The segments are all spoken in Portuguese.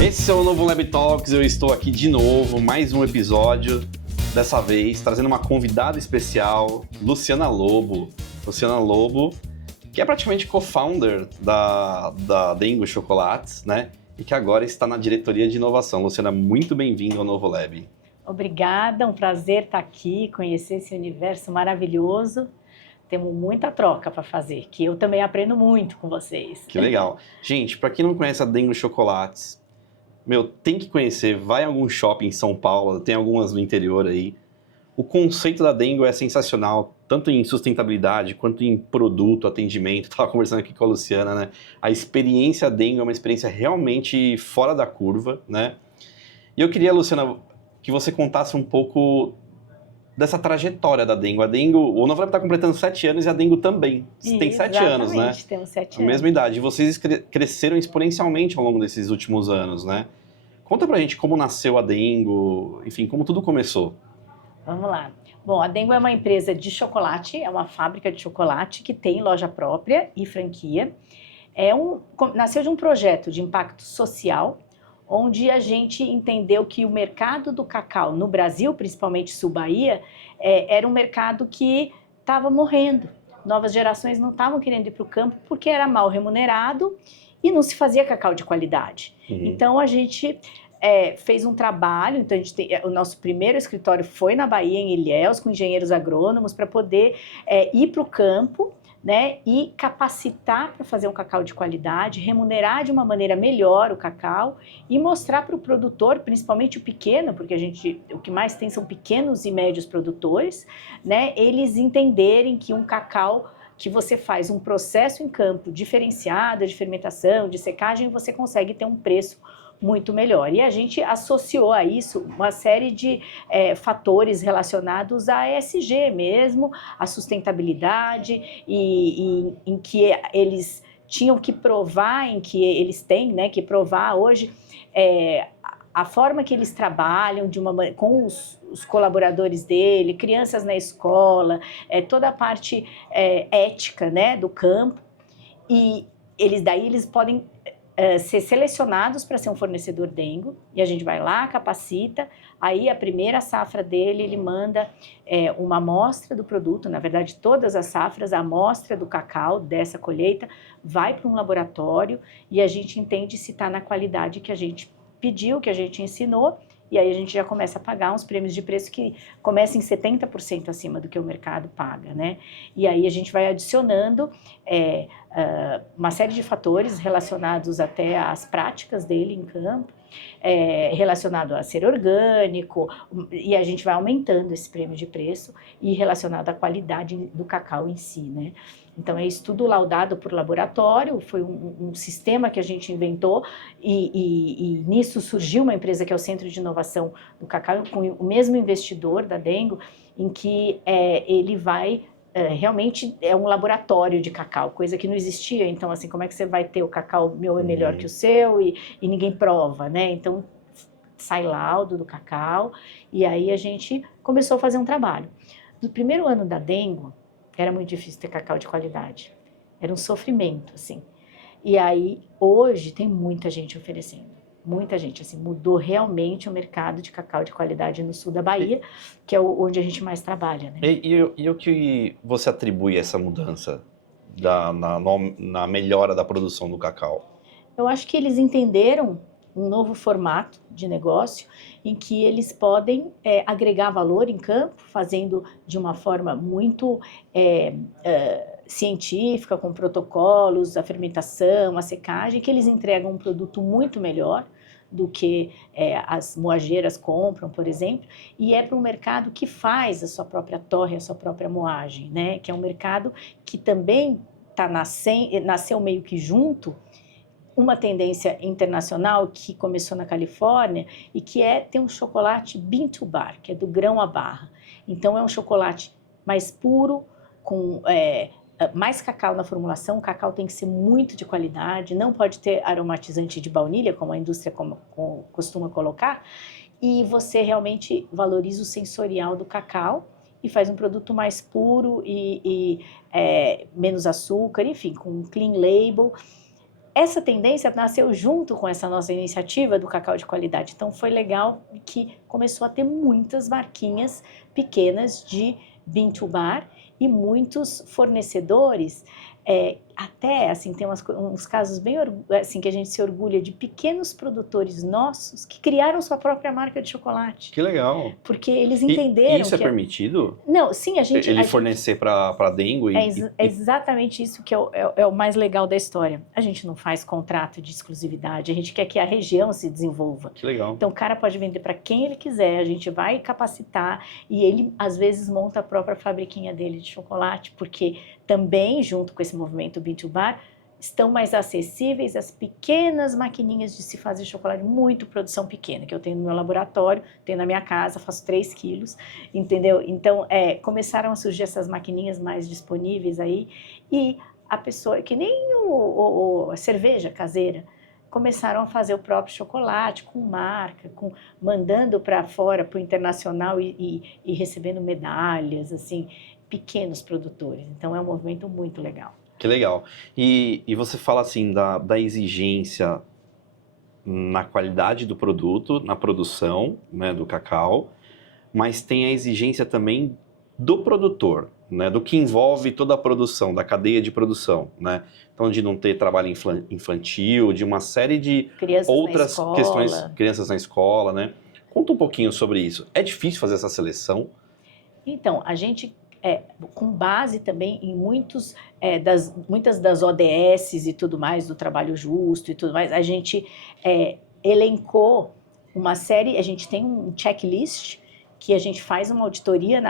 Esse é o novo Lab Talks, eu estou aqui de novo, mais um episódio, dessa vez trazendo uma convidada especial, Luciana Lobo. Luciana Lobo, que é praticamente co-founder da Dengo Chocolates, né? E que agora está na diretoria de inovação. Luciana, muito bem-vinda ao Novo Lab. Obrigada, um prazer estar aqui, conhecer esse universo maravilhoso. Temos muita troca para fazer, que eu também aprendo muito com vocês. Que legal. Gente, para quem não conhece a Dengo Chocolates, tem que conhecer, vai em algum shopping em São Paulo, tem algumas no interior aí. O conceito da Dengo é sensacional, tanto em sustentabilidade quanto em produto, atendimento. Estava conversando aqui com a Luciana, né? A experiência Dengo é uma experiência realmente fora da curva, né? E eu queria, Luciana, que você contasse um pouco dessa trajetória da Dengo. O Novo Lab está completando 7 anos e a Dengo também. Tem 7 anos, né? Exatamente, temos 7 A anos. mesma idade. E vocês cresceram exponencialmente ao longo desses últimos anos, né? Conta pra gente como nasceu a Dengo, enfim, como tudo começou. Vamos lá. Bom, a Dengo é uma empresa de chocolate, é uma fábrica de chocolate que tem loja própria e franquia. Nasceu de um projeto de impacto social, onde a gente entendeu que o mercado do cacau no Brasil, principalmente Sul Bahia, era um mercado que estava morrendo. Novas gerações não estavam querendo ir para o campo porque era mal remunerado e não se fazia cacau de qualidade. Uhum. Então a gente fez um trabalho, então o nosso primeiro escritório foi na Bahia, em Ilhéus, com engenheiros agrônomos, para poder ir para o campo, né, e capacitar para fazer um cacau de qualidade, remunerar de uma maneira melhor o cacau e mostrar para o produtor, principalmente o pequeno, porque o que mais tem são pequenos e médios produtores, né, eles entenderem que um cacau que você faz um processo em campo diferenciado de fermentação, de secagem, você consegue ter um preço muito melhor. E a gente associou a isso uma série de fatores relacionados à ESG mesmo, à sustentabilidade, e em que eles tinham que provar, em que eles têm, né, que provar hoje a forma que eles trabalham com os colaboradores dele, crianças na escola, toda a parte ética, né, do campo, e eles podem ser selecionados para ser um fornecedor Dengo, e a gente vai lá, capacita, aí a primeira safra dele, ele manda uma amostra do produto, na verdade todas as safras, a amostra do cacau dessa colheita vai para um laboratório e a gente entende se está na qualidade que a gente pediu, que a gente ensinou, e aí a gente já começa a pagar uns prêmios de preço que começam em 70% acima do que o mercado paga, né? E aí a gente vai adicionando uma série de fatores relacionados até às práticas dele em campo, relacionado a ser orgânico, e a gente vai aumentando esse prêmio de preço e relacionado à qualidade do cacau em si, né? Então, é isso tudo laudado por laboratório, foi um sistema que a gente inventou e nisso surgiu uma empresa que é o Centro de Inovação do Cacau, com o mesmo investidor da Dengo, em que ele vai... realmente é um laboratório de cacau, coisa que não existia. Então, assim, como é que você vai ter o cacau meu é melhor que o seu e ninguém prova, né? Então, sai laudo do cacau e aí a gente começou a fazer um trabalho. No primeiro ano da Dengo, era muito difícil ter cacau de qualidade. Era um sofrimento, assim. E aí, hoje, tem muita gente oferecendo. Muita gente, assim, mudou realmente o mercado de cacau de qualidade no sul da Bahia, que é onde a gente mais trabalha, né? E o que você atribui a essa mudança na melhora da produção do cacau? Eu acho que eles entenderam um novo formato de negócio em que eles podem agregar valor em campo, fazendo de uma forma muito científica, com protocolos, a fermentação, a secagem, que eles entregam um produto muito melhor do que as moageiras compram, por exemplo, e é para um mercado que faz a sua própria torre, a sua própria moagem, né? Que é um mercado que também nasceu meio que junto, uma tendência internacional que começou na Califórnia e que é ter um chocolate bean to bar, que é do grão à barra. Então é um chocolate mais puro, com mais cacau na formulação. O cacau tem que ser muito de qualidade, não pode ter aromatizante de baunilha, como a indústria costuma colocar, e você realmente valoriza o sensorial do cacau e faz um produto mais puro e menos açúcar, enfim, com um clean label. essa tendência nasceu junto com essa nossa iniciativa do cacau de qualidade. Então foi legal que começou a ter muitas marquinhas pequenas de bean to bar e muitos fornecedores, até assim tem uns casos bem assim que a gente se orgulha de pequenos produtores nossos que criaram sua própria marca de chocolate. Que legal. Porque eles entenderam e isso que é permitido? Não, sim, Ele fornecer para Dengo é exatamente isso que é o mais legal da história. A gente não faz contrato de exclusividade, a gente quer que a região se desenvolva. Que legal. Então o cara pode vender para quem ele quiser, a gente vai capacitar e ele às vezes monta a própria fabriquinha dele de chocolate, porque também junto com esse movimento Bean to Bar, estão mais acessíveis as pequenas maquininhas de se fazer chocolate, muito produção pequena, que eu tenho no meu laboratório, tenho na minha casa, faço 3 quilos, entendeu? Então, começaram a surgir essas maquininhas mais disponíveis aí, e a pessoa, que nem a cerveja caseira, começaram a fazer o próprio chocolate, com marca, mandando para fora, para o internacional e recebendo medalhas, assim, pequenos produtores. Então, é um movimento muito legal. Que legal. E você fala assim da exigência na qualidade do produto, na produção, né, do cacau, mas tem a exigência também do produtor, né, do que envolve toda a produção, da cadeia de produção, né? Então, de não ter trabalho infantil, de uma série de outras questões, crianças na escola, né? Conta um pouquinho sobre isso. É difícil fazer essa seleção? Então, a gente com base também em muitas das ODSs e tudo mais, do trabalho justo e tudo mais, a gente elencou uma série, a gente tem um checklist que a gente faz uma auditoria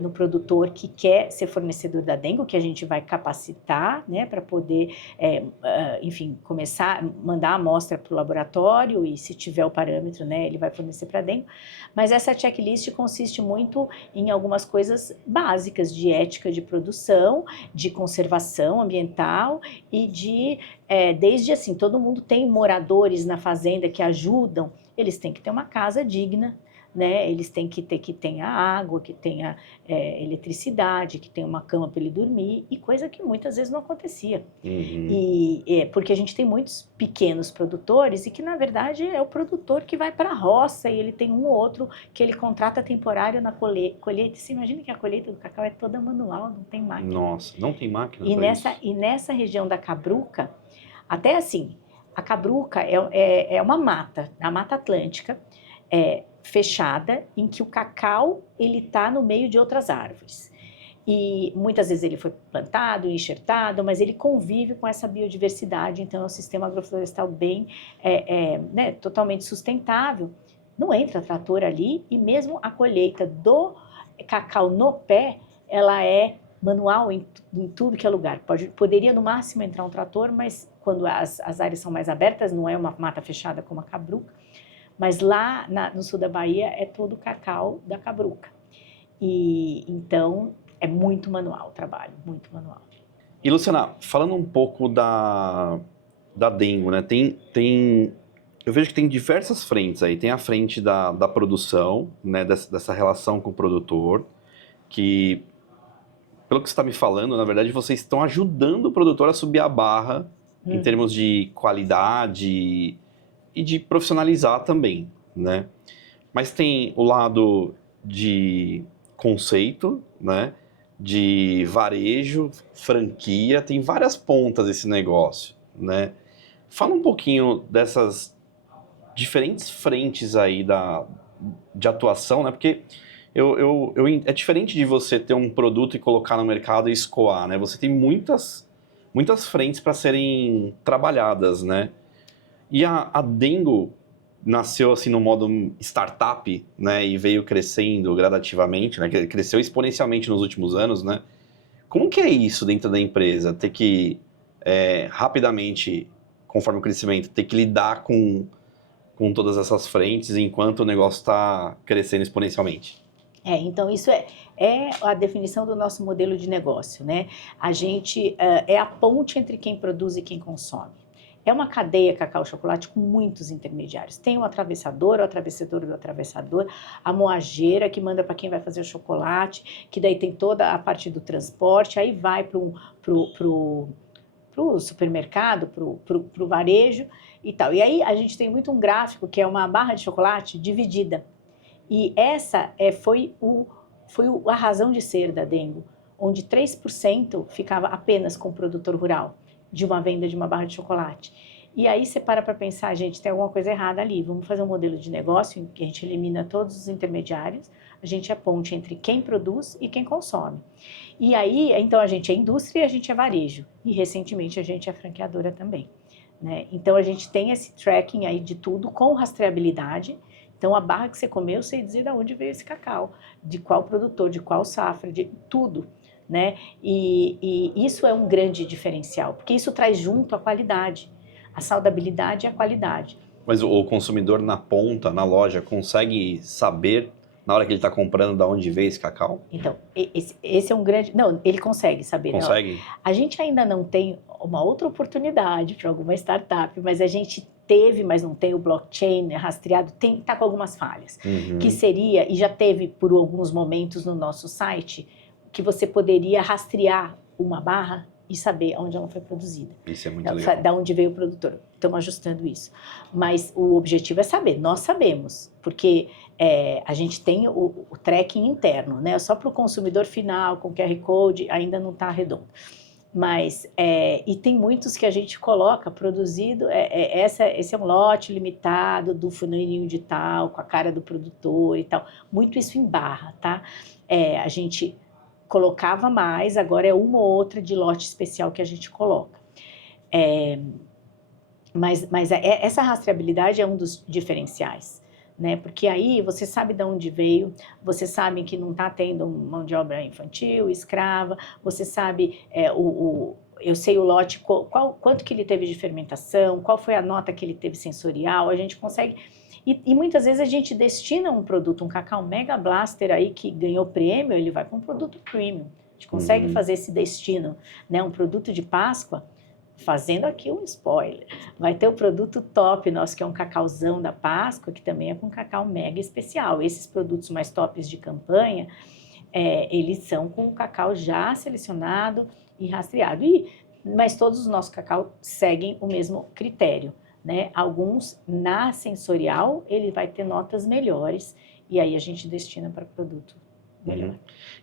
no produtor que quer ser fornecedor da Dengo, que a gente vai capacitar, né, para poder, enfim, começar, mandar a amostra para o laboratório e se tiver o parâmetro, né, ele vai fornecer para a Dengo. Mas essa checklist consiste muito em algumas coisas básicas de ética de produção, de conservação ambiental e desde assim, todo mundo tem moradores na fazenda que ajudam, eles têm que ter uma casa digna, né? Eles têm que tenha água, que tenha eletricidade, que tenha uma cama para ele dormir, e coisa que muitas vezes não acontecia. Uhum. Porque a gente tem muitos pequenos produtores e que, na verdade, é o produtor que vai para a roça e ele tem um ou outro que ele contrata temporário na colheita. Você imagina que a colheita do cacau é toda manual, não tem máquina. Nossa, não tem máquina e nessa região da Cabruca, até assim, a Cabruca é uma mata, a Mata Atlântica, fechada, em que o cacau ele está no meio de outras árvores. E muitas vezes ele foi plantado, enxertado, mas ele convive com essa biodiversidade, então é um sistema agroflorestal bem, né, totalmente sustentável. Não entra trator ali, e mesmo a colheita do cacau no pé, ela é manual em tudo que é lugar. Poderia no máximo entrar um trator, mas quando as áreas são mais abertas, não é uma mata fechada como a Cabruca, mas lá no sul da Bahia é todo cacau da Cabruca. E então é muito manual o trabalho, muito manual. E Luciana, falando um pouco da Dengo, né? Eu vejo que tem diversas frentes aí. Tem a frente da produção, né? Dessa relação com o produtor, que, pelo que você está me falando, na verdade, vocês estão ajudando o produtor a subir a barra em termos de qualidade e de profissionalizar também, né? Mas tem o lado de conceito, né? De varejo, franquia, tem várias pontas esse negócio, né? Fala um pouquinho dessas diferentes frentes aí de atuação, né? Porque é diferente de você ter um produto e colocar no mercado e escoar, né? Você tem muitas frentes para serem trabalhadas, né? E a Dengo nasceu assim no modo startup, né, e veio crescendo gradativamente, né, cresceu exponencialmente nos últimos anos, né? Como que é isso dentro da empresa? Ter que rapidamente, conforme o crescimento, ter que lidar com todas essas frentes enquanto o negócio está crescendo exponencialmente? Então isso é a definição do nosso modelo de negócio, né? A gente é a ponte entre quem produz e quem consome. É uma cadeia cacau-chocolate com muitos intermediários. Tem o atravessador do atravessador, a moageira que manda para quem vai fazer o chocolate, que daí tem toda a parte do transporte, aí vai para o supermercado, para o varejo e tal. E aí a gente tem muito um gráfico que é uma barra de chocolate dividida. E essa foi a razão de ser da Dengo, onde 3% ficava apenas com o produtor rural, de uma venda de uma barra de chocolate. E aí você para pensar, gente, tem alguma coisa errada ali, vamos fazer um modelo de negócio em que a gente elimina todos os intermediários, a gente é ponte entre quem produz e quem consome. E aí, então a gente é indústria e a gente é varejo, e recentemente a gente é franqueadora também, né? Então a gente tem esse tracking aí de tudo com rastreabilidade. Então a barra que você comeu, eu sei dizer de onde veio esse cacau, de qual produtor, de qual safra, de tudo, né? E isso é um grande diferencial, porque isso traz junto a qualidade, a saudabilidade e a qualidade. Mas o consumidor na ponta, na loja, consegue saber na hora que ele está comprando de onde veio esse cacau? Então, esse é um grande... Não, ele consegue saber. Consegue? Não. A gente ainda não tem uma outra oportunidade para alguma startup, mas a gente teve, mas não tem o blockchain rastreado, está com algumas falhas. Que seria, e já teve por alguns momentos no nosso site, que você poderia rastrear uma barra e saber onde ela foi produzida. Isso é muito legal. Da onde veio o produtor. Estamos ajustando isso. Mas o objetivo é saber, nós sabemos, porque a gente tem o tracking interno, né? Só para o consumidor final, com QR Code, ainda não está redondo. Mas, e tem muitos que a gente coloca produzido, esse é um lote limitado do fulaninho de tal, com a cara do produtor e tal. Muito isso em barra, tá? A gente colocava mais, agora é uma ou outra de lote especial que a gente coloca. Mas essa rastreabilidade é um dos diferenciais, né? Porque aí você sabe de onde veio, você sabe que não está tendo mão de obra infantil, escrava, você sabe, eu sei o lote, quanto que ele teve de fermentação, qual foi a nota que ele teve sensorial, a gente consegue... E muitas vezes a gente destina um produto, um cacau Mega Blaster aí que ganhou prêmio, ele vai para um produto premium. A gente consegue fazer esse destino, né? Um produto de Páscoa, fazendo aqui um spoiler. Vai ter o produto top nosso, que é um cacauzão da Páscoa, que também é com cacau mega especial. Esses produtos mais tops de campanha, eles são com o cacau já selecionado e rastreado. Mas todos os nossos cacau seguem o mesmo critério, né? Alguns, na sensorial, ele vai ter notas melhores, e aí a gente destina para produto melhor.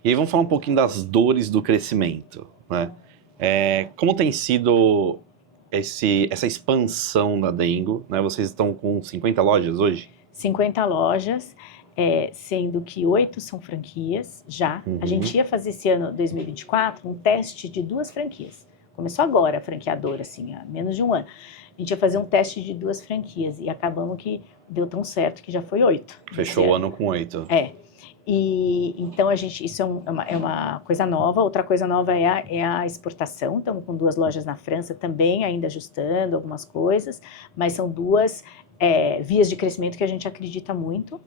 E aí vamos falar um pouquinho das dores do crescimento, né? Como tem sido essa expansão da Dengo, né? Vocês estão com 50 lojas hoje? 50 lojas, sendo que 8 são franquias já. A gente ia fazer esse ano, 2024, um teste de 2 franquias. Começou agora a franqueadora, assim, há menos de um ano. A gente ia fazer um teste de 2 franquias e acabamos que deu tão certo que já foi 8. Fechou o ano com 8. E então isso é uma coisa nova. Outra coisa nova é a exportação. Estamos com 2 lojas na França também, ainda ajustando algumas coisas, mas são 2 vias de crescimento que a gente acredita muito.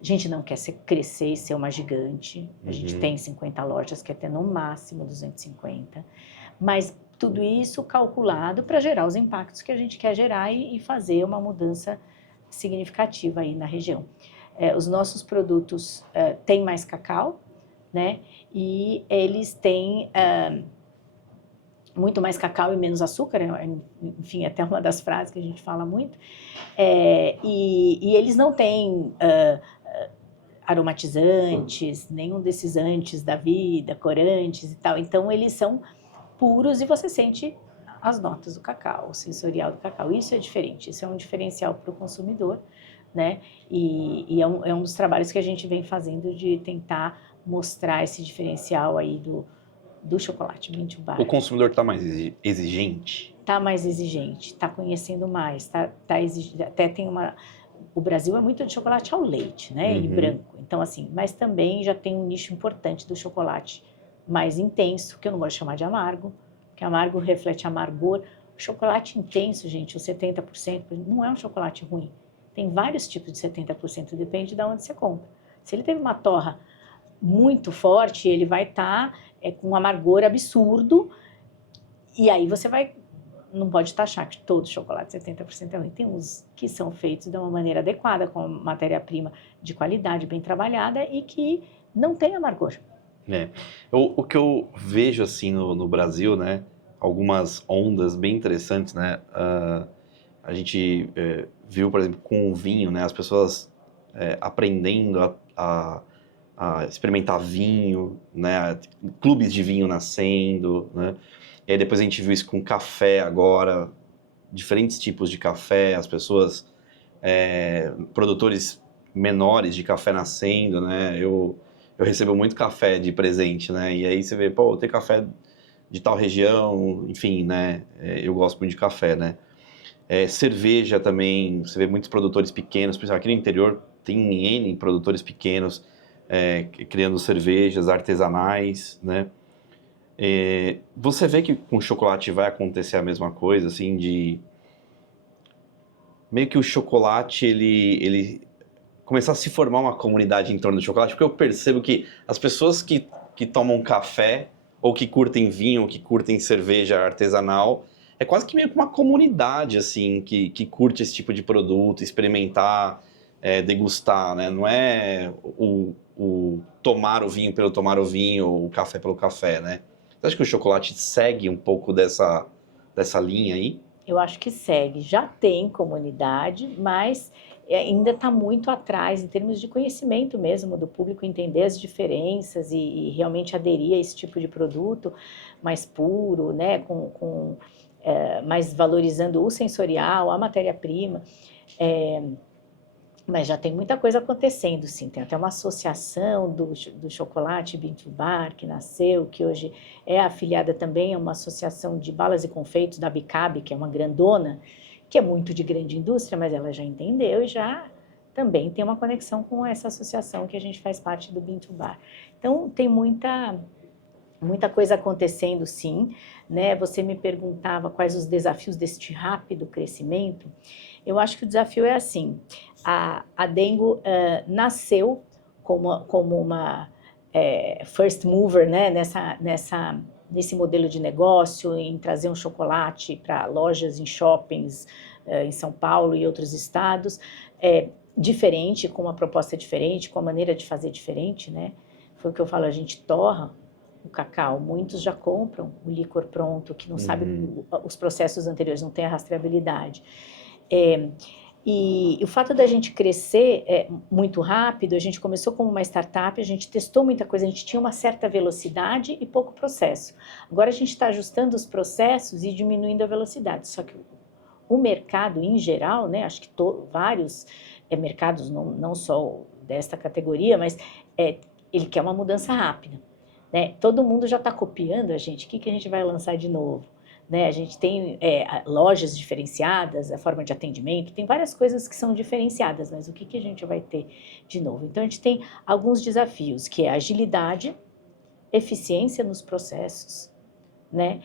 A gente não quer crescer e ser uma gigante. A gente tem 50 lojas, quer ter no máximo 250. Mas tudo isso calculado para gerar os impactos que a gente quer gerar e fazer uma mudança significativa aí na região. Os nossos produtos têm mais cacau, né? E eles têm muito mais cacau e menos açúcar, enfim, até uma das frases que a gente fala muito. E eles não têm aromatizantes, nenhum desses antes da vida, corantes e tal. Então, eles são puros e você sente as notas do cacau, o sensorial do cacau. Isso é diferente, isso é um diferencial para o consumidor, né? E é um dos trabalhos que a gente vem fazendo de tentar mostrar esse diferencial aí do chocolate Mint Bar. O consumidor está mais exigente? Está mais exigente, está conhecendo mais, tá exigente. Até tem o Brasil é muito de chocolate ao leite, né? E branco. Então, assim, mas também já tem um nicho importante do chocolate mais intenso, que eu não gosto de chamar de amargo, porque amargo reflete amargor. O chocolate intenso, gente, o 70%, não é um chocolate ruim. Tem vários tipos de 70%, depende de onde você compra. Se ele teve uma torra muito forte, ele vai estar com um amargor absurdo, e aí você não pode taxar que todo chocolate 70% é ruim. Tem uns que são feitos de uma maneira adequada, com matéria-prima de qualidade, bem trabalhada, e que não tem amargor. O que eu vejo assim no Brasil, né? algumas ondas bem interessantes, né? A gente viu, por exemplo, com o vinho, né? As pessoas aprendendo a experimentar vinho, né? Clubes de vinho nascendo, né? E aí depois a gente viu isso com café agora, diferentes tipos de café, as pessoas, produtores menores de café nascendo, né? Eu recebo muito café de presente, né? E aí você vê, pô, tem café de tal região, enfim, né? Eu gosto muito de café, né? Cerveja também, você vê muitos produtores pequenos, principalmente aqui no interior, tem N produtores pequenos criando cervejas artesanais, né? Você vê que com chocolate vai acontecer a mesma coisa, assim, de meio que o chocolate, ele começar a se formar uma comunidade em torno do chocolate, porque eu percebo que as pessoas que tomam café, ou que curtem vinho, ou que curtem cerveja artesanal, é quase que meio que uma comunidade, assim, que curte esse tipo de produto, experimentar, degustar, né? Não é o tomar o vinho pelo tomar o vinho, ou o café pelo café, né? Você acha que o chocolate segue um pouco dessa linha aí? Eu acho que segue. Já tem comunidade, mas ainda está muito atrás em termos de conhecimento mesmo do público entender as diferenças e realmente aderir a esse tipo de produto mais puro, né, mais valorizando o sensorial, a matéria-prima. Mas já tem muita coisa acontecendo, sim. Tem até uma associação do chocolate Bean to Bar, que nasceu, que hoje é afiliada também a uma associação de balas e confeitos da Bicab, que é uma grandona, que é muito de grande indústria, mas ela já entendeu e já também tem uma conexão com essa associação que a gente faz parte do Bean to Bar. Então, tem muita coisa acontecendo, sim, né? Você me perguntava quais os desafios deste rápido crescimento. Eu acho que o desafio é assim, a Dengo nasceu como uma first mover, né? Nesse modelo de negócio, em trazer um chocolate para lojas, em shoppings, em São Paulo e outros estados, diferente, com uma proposta diferente, com a maneira de fazer diferente, né? Foi o que eu falo, a gente torra o cacau, muitos já compram o licor pronto, que não sabe os processos anteriores, não tem a rastreabilidade. E o fato da gente crescer muito rápido, a gente começou como uma startup, a gente testou muita coisa, a gente tinha uma certa velocidade e pouco processo. Agora a gente está ajustando os processos e diminuindo a velocidade, só que o mercado em geral, né, acho que vários mercados, não só desta categoria, mas ele quer uma mudança rápida. Né? Todo mundo já está copiando a gente, o que a gente vai lançar de novo? Né? A gente tem lojas diferenciadas, a forma de atendimento, tem várias coisas que são diferenciadas, mas o que a gente vai ter de novo? Então, a gente tem alguns desafios, que é agilidade, eficiência nos processos, né?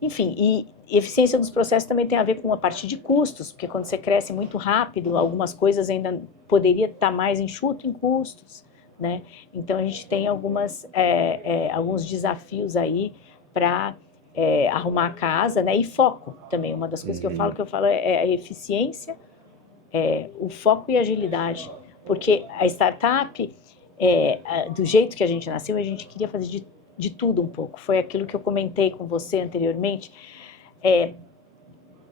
Enfim, e eficiência nos processos também tem a ver com a parte de custos, porque quando você cresce muito rápido, algumas coisas ainda poderia estar mais enxuto em custos, né? Então, a gente tem alguns desafios aí para arrumar a casa, né? E foco também. Uma das coisas que eu falo é a eficiência, o foco e a agilidade. Porque a startup, do jeito que a gente nasceu, a gente queria fazer de tudo um pouco. Foi aquilo que eu comentei com você anteriormente.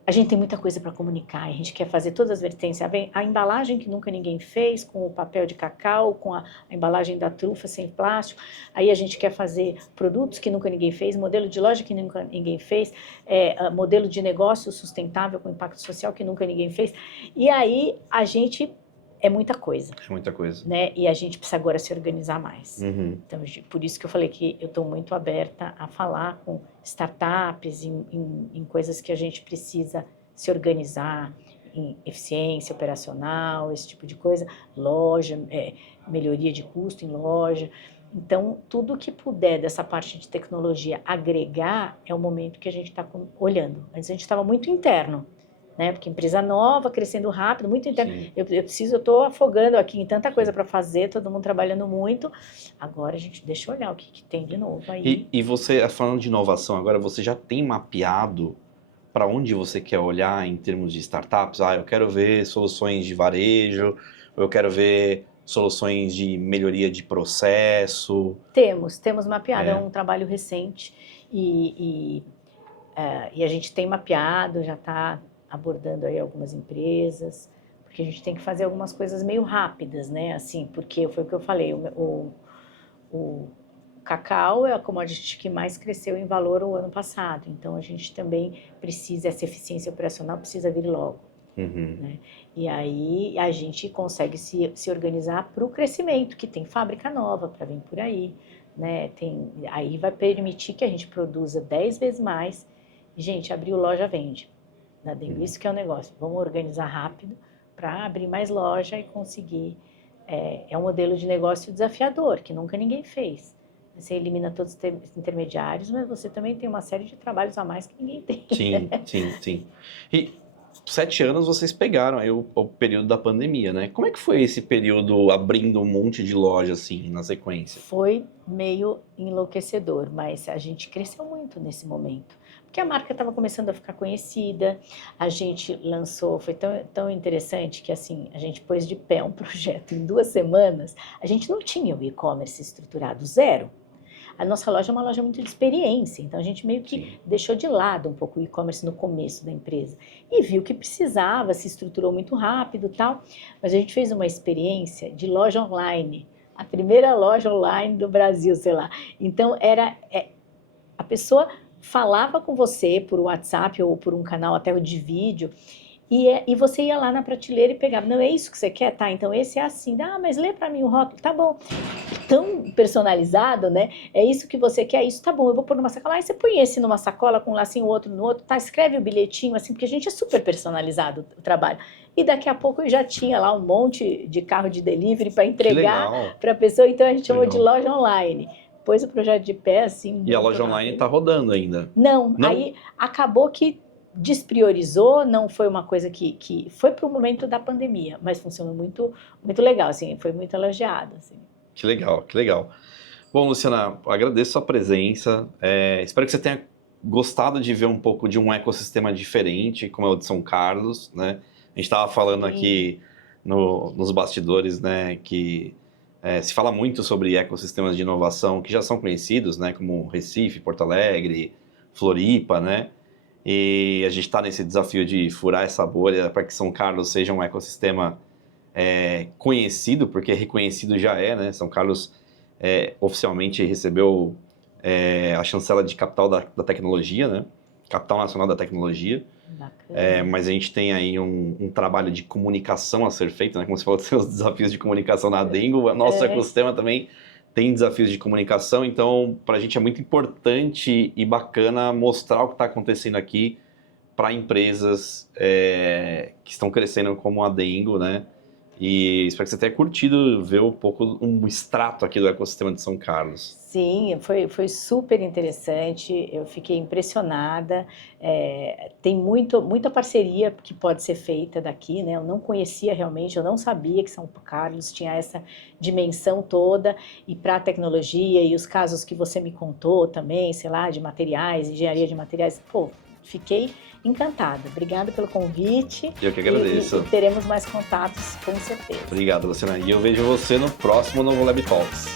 A gente tem muita coisa para comunicar, a gente quer fazer todas as vertentes. A embalagem que nunca ninguém fez, com o papel de cacau, com a embalagem da trufa sem plástico. Aí a gente quer fazer produtos que nunca ninguém fez, modelo de loja que nunca ninguém fez, modelo de negócio sustentável com impacto social que nunca ninguém fez. E aí a gente... É muita coisa. É muita coisa. Né? E a gente precisa agora se organizar mais. Então, por isso que eu falei que eu estou muito aberta a falar com startups, em coisas que a gente precisa se organizar, em eficiência operacional, esse tipo de coisa, loja, melhoria de custo em loja. Então, tudo que puder dessa parte de tecnologia agregar é o momento que a gente está olhando. Antes a gente estava muito interno. Né? Porque empresa nova, crescendo rápido, muito interno. Eu estou afogando aqui em tanta coisa para fazer, todo mundo trabalhando muito. Agora a gente deixa eu olhar o que tem de novo aí. E você, falando de inovação agora, você já tem mapeado para onde você quer olhar em termos de startups? Eu quero ver soluções de varejo, eu quero ver soluções de melhoria de processo? Temos mapeado, é É. um trabalho recente e a gente tem mapeado, já está abordando aí algumas empresas, porque a gente tem que fazer algumas coisas meio rápidas, né? Assim, porque foi o que eu falei, o cacau é a commodity que mais cresceu em valor o ano passado, então a gente também precisa, essa eficiência operacional precisa vir logo. Uhum. Né? E aí a gente consegue se organizar para o crescimento, que tem fábrica nova para vir por aí, né? Aí vai permitir que a gente produza 10 vezes mais. Gente, abriu loja, vende. Da Dengo. Isso que é o negócio. Vamos organizar rápido para abrir mais loja e conseguir. É um modelo de negócio desafiador, que nunca ninguém fez. Você elimina todos os intermediários, mas você também tem uma série de trabalhos a mais que ninguém tem. Sim. E 7 anos vocês pegaram aí o período da pandemia, né? Como é que foi esse período abrindo um monte de loja assim na sequência? Foi meio enlouquecedor, mas a gente cresceu muito nesse momento. Porque a marca estava começando a ficar conhecida, a gente lançou, foi tão interessante que assim, a gente pôs de pé um projeto em 2 semanas, a gente não tinha o e-commerce estruturado, zero. A nossa loja é uma loja muito de experiência, então a gente meio que deixou de lado um pouco o e-commerce no começo da empresa e viu que precisava, se estruturou muito rápido e tal, mas a gente fez uma experiência de loja online, a primeira loja online do Brasil, sei lá. Então a pessoa falava com você por WhatsApp ou por um canal até de vídeo e você ia lá na prateleira e pegava, não é isso que você quer? Tá, então esse é assim, mas lê para mim o rótulo, tá bom. Tão personalizado, né? É isso que você quer, isso tá bom, eu vou pôr numa sacola. Aí você põe esse numa sacola com um lacinho, o outro no outro, tá? Escreve o bilhetinho, assim, porque a gente é super personalizado o trabalho. E daqui a pouco eu já tinha lá um monte de carro de delivery para entregar para a pessoa, então a gente chamou de loja online. Pôs o projeto de pé, assim. E a loja online tá rodando ainda? Não, aí acabou que despriorizou, não foi uma coisa que foi para o momento da pandemia, mas funcionou muito, muito legal, assim, foi muito elogiado, assim. Que legal. Bom, Luciana, agradeço a presença. Espero que você tenha gostado de ver um pouco de um ecossistema diferente, como é o de São Carlos, né? A gente estava falando aqui nos bastidores, né, que se fala muito sobre ecossistemas de inovação que já são conhecidos, né, como Recife, Porto Alegre, Floripa, né? E a gente está nesse desafio de furar essa bolha para que São Carlos seja um ecossistema conhecido, porque reconhecido já é, né? São Carlos oficialmente recebeu a chancela de capital da tecnologia, né? Capital Nacional da Tecnologia. Mas a gente tem aí um trabalho de comunicação a ser feito, né? Como você falou, tem os desafios de comunicação na Dengo, o nosso ecossistema também tem desafios de comunicação, então para a gente é muito importante e bacana mostrar o que está acontecendo aqui para empresas que estão crescendo como a Dengo, né? E espero que você tenha curtido ver um pouco um extrato aqui do ecossistema de São Carlos. Sim, foi super interessante, eu fiquei impressionada, tem muita parceria que pode ser feita daqui, né? Eu não conhecia realmente, eu não sabia que São Carlos tinha essa dimensão toda, e para a tecnologia, e os casos que você me contou também, sei lá, de materiais, engenharia de materiais, fiquei encantada. Obrigada pelo convite. Eu que agradeço. E teremos mais contatos, com certeza. Obrigado, Luciana. E eu vejo você no próximo Novo Lab Talks.